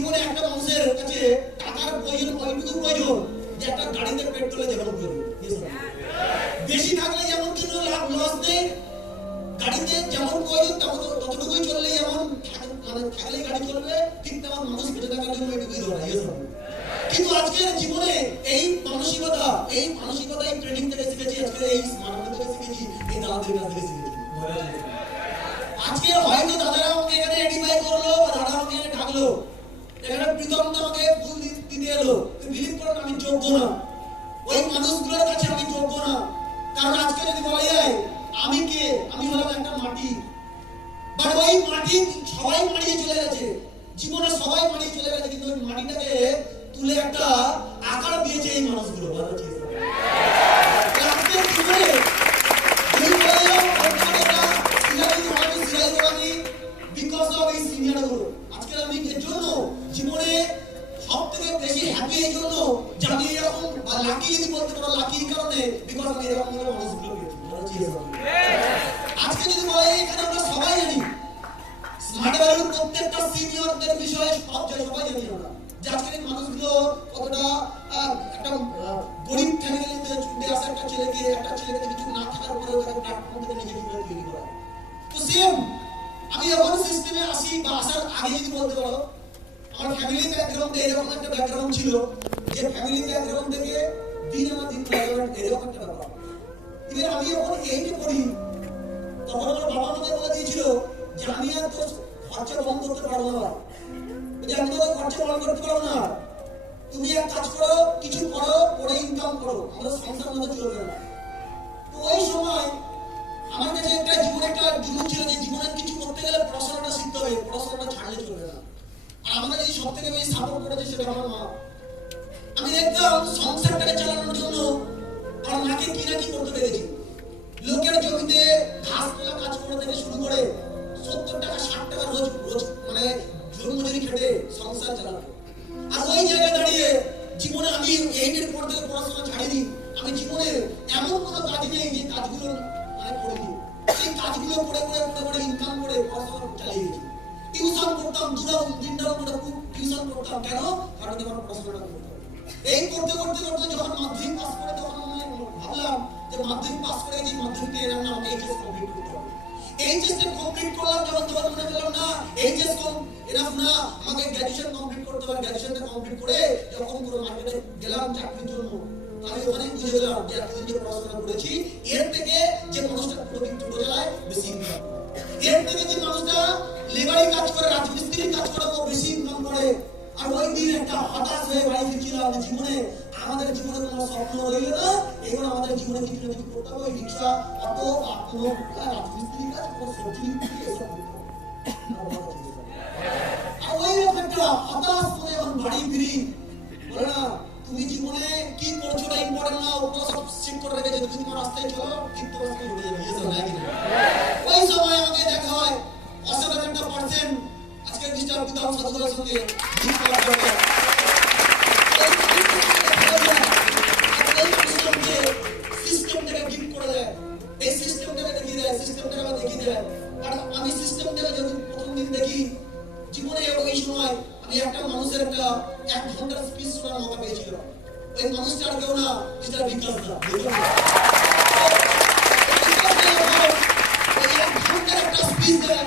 জীবনে একটা মানুষের কাছে টাকার প্রয়োজন ওইটুকু প্রয়োজন যে একটা গাড়িতে পেট্রোলে যেমন করবে, বেশি থাকলে যেমন কিন্তু লাভ লস নেই, গাড়িতে যেমন প্রয়োজন তেমন ততটুকুই চললে যেমন মানে থাকলেই গাড়ি চলবে, ঠিক তেমন মানুষ বেঁচে থাকার জন্য এটুকুই দরকার। কিন্তু আজকের জীবনে এই মানসিকতা ট্রেনিং থেকে শিখেছি, আজকে এই স্মার্টফোন থেকে শিখেছি, এই দাদাদের কাছ থেকে শিখেছি। আজকে হয়তো দাদারা আমাকে এখানে এডিফাই করলো বা দাদা আমাকে এখানে ডাকলো, এখানে প্রীতম আমাকে ফুল দিতে এলো, বিলিভ করুন আমি যোগ্য না, ওই মানুষগুলোর কাছে আমি যোগ্য না। কারণ আজকে যদি বলা যায় আমি কে, আমি হলাম একটা মাটি, বাট ওই মাটি সবাই মারিয়ে চলে গেছে, জীবনে সবাই মারিয়ে চলে গেছে, কিন্তু ওই মাটিটাকে তুলে একটা আকার দিয়েছে এই মানুষগুলো। আজকে আমি এর জন্য জীবনে সব থেকে বেশি হ্যাপি এই জন্য যে আমি এরকম লাকি, যদি বলতে পারো লাকি কারণে, বিকজ আমি এরকম মানুষগুলো পেয়েছি। আজকে যদি বলে এখানে আমরা সবাই জানি স্মার্ট ভ্যালুর প্রত্যেকটা সিনিয়রদের বিষয়ে সবাই জানি আমরা, যে আজকের এই মানুষগুলো কতটা একটা গরিব ফ্যামিলিতে ছুটে আসা একটা ছেলেকে কিছু না থাকার পরেও তাকে প্ল্যাটফর্ম থেকে নিজেকে তৈরি করা। তো সেম আমি যখন সিস্টেমে আসি বা আসার আগে যদি বলতে পারো, আমার ফ্যামিলি ব্যাকগ্রাউন্ডে এরকম একটা ব্যাকগ্রাউন্ড ছিল, যে ফ্যামিলি ব্যাকগ্রাউন্ড থেকে দিন এরকম একটা ব্যাপার। এবার আমি যখন এইটা পড়ি তখন আমার বাবা আমাকে বলে দিয়েছিল যে আমি আর তো খরচা বন্ধ করতে পারবো না, যে আমি তো খরচা বন্ধ করতে পারবো না, তুমি এক কাজ করো, কিছু করো, পরে ইনকাম করো, আমাদের সংসার মধ্যে চলবে না। তো ওই সময় আমার কাছে একটা জীবন ছিল যে জীবনে কিছু করতে গেলে পড়াশোনাটা শিখতে হবে, পড়াশোনাটা ছাড়লে চলবে না। আর আমাকে যদি সব থেকে বেশি সাপোর্ট করেছে সেটা আমার মা। আমি দেখতাম সংসারটাকে চালানোর জন্য আমার মাকে কি না কি করতে পেরেছি, লোকের জমিতে ঘাস তোলা কাজ করা থেকে শুরু করে 70 টাকা 60 টাকা রোজ মানে জন্মজুরি খেটে সংসার চালানো। আর ওই জায়গায় দাঁড়িয়ে জীবনে আমি 8 এর পর থেকে পড়াশোনা ছাড়িনি, আমি জীবনে এমন কোনো কাজ নেই যে কাজগুলো মানে করিনি, সেই কাজগুলো করে ইনকাম করে পড়াশোনা চালিয়ে গেছি। টিউশন করতাম, দিনরাত করে টিউশন করতাম, কেন? কারণ আমার পড়াশোনাটা করতে হবে। এই করতে যখন মাধ্যমিক পাস করে তখন আমি ভাবলাম যে মাধ্যমিক পাস করে যে মাধ্যমিক এলাম না, এইচএস কমপ্লিট করতে হবে। এইচএস কমপ্লিট করলাম যখন মনে করলাম না এইচএস এনাফ না, আমাকে গ্র্যাজুয়েশন কমপ্লিট করতে হবে। গ্র্যাজুয়েশনটা কমপ্লিট করে যখন পুরো মার্কেটে গেলাম চাকরির জন্য, আমি ওখানে বুঝে গেলাম যে এতদিন যে পড়াশোনা করেছি এর থেকে যে মানুষটা টোটো চালায় বেশি ইনকাম, এর থেকে যে মানুষটা লেবারি কাজ করে রাজমিস্ত্রি কাজ করে ও বেশি ইনকাম করে। আর ওই দিন একটা হতাশ হয়ে বাড়ি ফিরছিলাম, জীবনে আমাদের জীবনে কোনো স্বপ্ন রইল না, এবার আমাদের জীবনে কিছু না কিছু করতে হবে, ওই রিক্সা অটো বা কোনো রাজমিস্ত্রি কাজ কোনো সবজি এসব করতে হবে। আর ওই একটা হতাশ করে যখন বাড়ি ফিরি, বলে না তুমি জীবনে কি করছো না ইম্পর্টেন্ট না, ওগুলো সব শিফট করে রেখেছে, তুমি তোমার রাস্তায় চলো, ঠিক তো রাস্তায় উঠে যাবে, এসব লাগে না। ওই সময় আমাকে দেখা হয় অসাধারণ একটা পার্সেন্ট আজকে ডিস্টার্ব দিতাম সাধুদের সঙ্গে সিস্টেমটাকে গিফট করে দেয়, এই সিস্টেমটাকে দেখিয়ে দেয়। আর আমি সিস্টেমটাকে যখন প্রথম দিন দেখি জীবনে ওই সময় আমি একটা মানুষের একটা 1 ঘন্টার স্পিচ শোনার মৌকা পেয়েছিলাম। ওই মানুষটা আর কেউ না, মিস্টার বিকাশ দা। ওই 1 ঘন্টার একটা স্পিচ দেয়,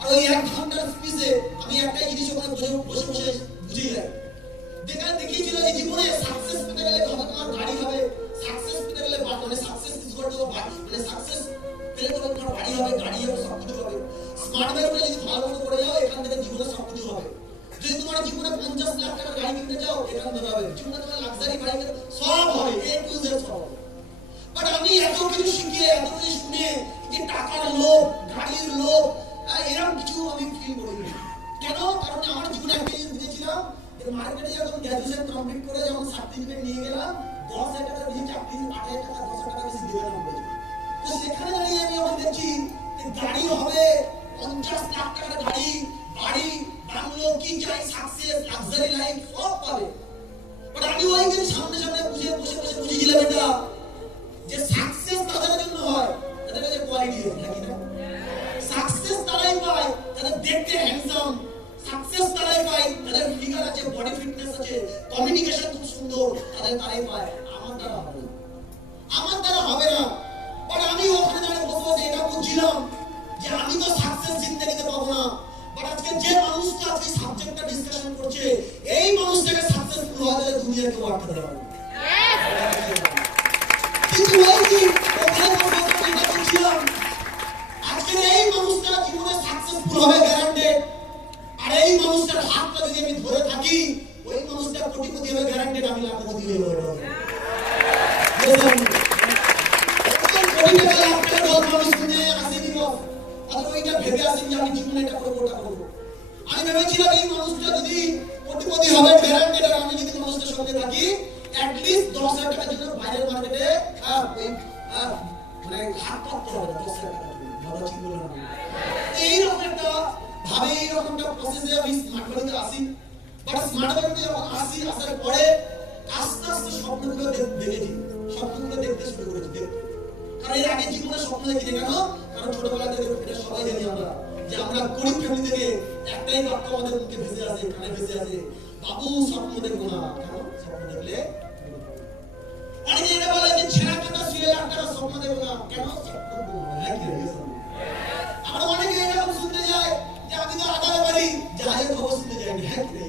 আর ওই 1 ঘন্টার স্পিচে আমি একটা জিনিস ওখানে বসে বুঝিয়ে দেয়। দেখিয়েছিল যে জীবনে সাকসেস পেতে গেলে তোমার গাড়ি হবে, সাকসেস পেতে গেলে মানে সাকসেস মানে সাকসেস পেলে তোমার বাড়ি হবে, গাড়ি হবে, সবকিছু হবে। স্মার্ট ভ্যালুটা যদি ভালো মতো করে যাও এখান থেকে জীবনে সবকিছু হবে। যদি তোমার জীবনে 50 লাখ টাকার গাড়ি কিনতে যাও এখান থেকে হবে, জীবনে তোমার লাক্সারি গাড়ি সব হবে, A to Z সব হবে। বাট আমি এত কিছু শিখে এত কিছু শুনে যে টাকার লোভ, গাড়ির লোভ, এরকম কিছু আমি ফিল করিনি। কেন? কারণ আমার জীবনে একটা জিনিস বুঝেছিলাম, মার্কেটে যখন গ্র্যাজুয়েশন কমপ্লিট করে যখন সার্টিফিকেট নিয়ে গেলাম 10,000 টাকা বেশি চাকরি, 8,000 টাকা 10,000 টাকা বেশি দেবে না বলেছে। তো সেখানে দাঁড়িয়ে আমি যখন দেখছি গাড়ি হবে 50 লাখ টাকার গাড়ি, বাড়ি, বাংলো, কি চাই, সাকসেস, লাক্সারি লাইফ সব পাবে। বাট আমি ওই দিন সামনে বসে বুঝেছিলাম এটা যে সাকসেস তাদের জন্য হয় তাদের কাছে কোয়ালিটি নাকি না, সাকসেস তারাই পায় যারা দেখতে হ্যান্ডসাম, সাকসেস তারাই পায় যাদের কমিউনিকেশন খুব সুন্দর, তারাই পায়। আমার দ্বারা হবে না। বাট আমি ওখানে দাঁড়িয়ে বসে বসে এটা বুঝছিলাম যে আমি তো সাকসেস জিন্দেগিতে পাবো না। বাট আজকে যে মানুষটা আজকে সাবজেক্টটা ডিসকাশন করছে, এই মানুষটাকে সাকসেসফুল হওয়া যায় দুনিয়া কেউ আটকাতে পারবে না। কিন্তু ওই যে ওখানে বসে বসে এটা বুঝছিলাম আজকে এই মানুষটা জীবনে সাকসেসফুল হবে গ্যারান্টেড। আর এই মানুষটার হাতটা যদি আমি ধরে থাকি, ওই মানুষটা কোটিপতি হবে গ্যারান্টেড, আমি লাখপতি হয়ে যাবো। আমি ভেবেছিলাম এই মানুষটা যদি কোটিপতি হবে গ্যারান্টেড, আর আমি যদি মানুষটার সঙ্গে থাকি অ্যাটলিস্ট 10,000 টাকার জন্য বাইরের মার্কেটে মানে হাত পাততে হবে না। 10,000 টাকা ভালো ঠিক বললাম। এইরকম একটা ভাবে এইরকম একটা প্রসেসে আমি স্মার্ট বাড়িতে আসি। বাট স্মার্ট বাড়িতে যখন আসি, আসার পরে আস্তে আস্তে স্বপ্নগুলো দেখেছি, স্বপ্নগুলো দেখতে শুরু করেছি। কারণ এর আগে জীবনে স্বপ্ন দেখি কেন? কারণ ছোটবেলা থেকে এটা সবাই জানি আমরা যে আমরা গরিব ফ্যামিলি থেকে একটাই বাক্য আমাদের মুখে ভেসে আসে, কানে ভেসে আসে, বাবু স্বপ্ন দেখবো না। কেন? স্বপ্ন দেখলে অনেকে এটা বলে যে ছেঁড়া কাটা শুয়ে লাখ টাকা স্বপ্ন দেখবো না। কেন? স্বপ্ন দেখবো না। হ্যাঁ কি রে? আমরা অনেকে এরকম শুনতে যাই যে আমি তো আদায় বাড়ি জাহাজের খবর শুনতে যাই। হ্যাঁ কি রে?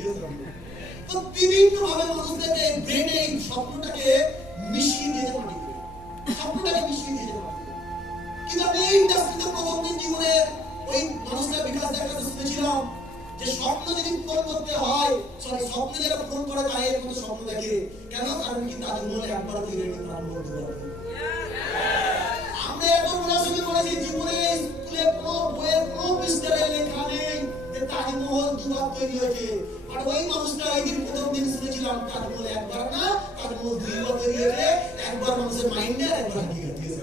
তো বিভিন্ন ভাবে মানুষদেরকে ব্রেনে এই স্বপ্নটাকে মিশিয়ে দিয়েছে মাটিতে, স্বপ্নটাকে মিশিয়ে দিয়েছে মাটিতে। কিন্তু আমি এই ইন্ডাস্ট্রিতে প্রথম দিন জীবনে ওই মানুষটা বিকাশ দেখার কাছে শুনেছিলাম যে স্বপ্ন যদি পূরণ করতে হয়, স্বপ্ন যারা পূরণ করে তারা এর মতো স্বপ্ন দেখে। কেন? কারণ কি তাজমহল একবার তৈরি হয়নি, তাজমহল দুবার। আমরা এত পড়াশোনা করেছি, জীবনে স্কুলে কোনো বইয়ের কোনো পৃষ্ঠায় লেখা নেই যে তাজমহল দুবার তৈরি হয়েছে। আর ওই মানুষটা ওই দিন প্রথম দিন শুনেছিলাম তাজমহল একবার না, তাজমহল দুইবার তৈরি হয়েছে। একবার মানুষের মাইন্ডে আর একবার হাঁটিয়ে দিয়েছে।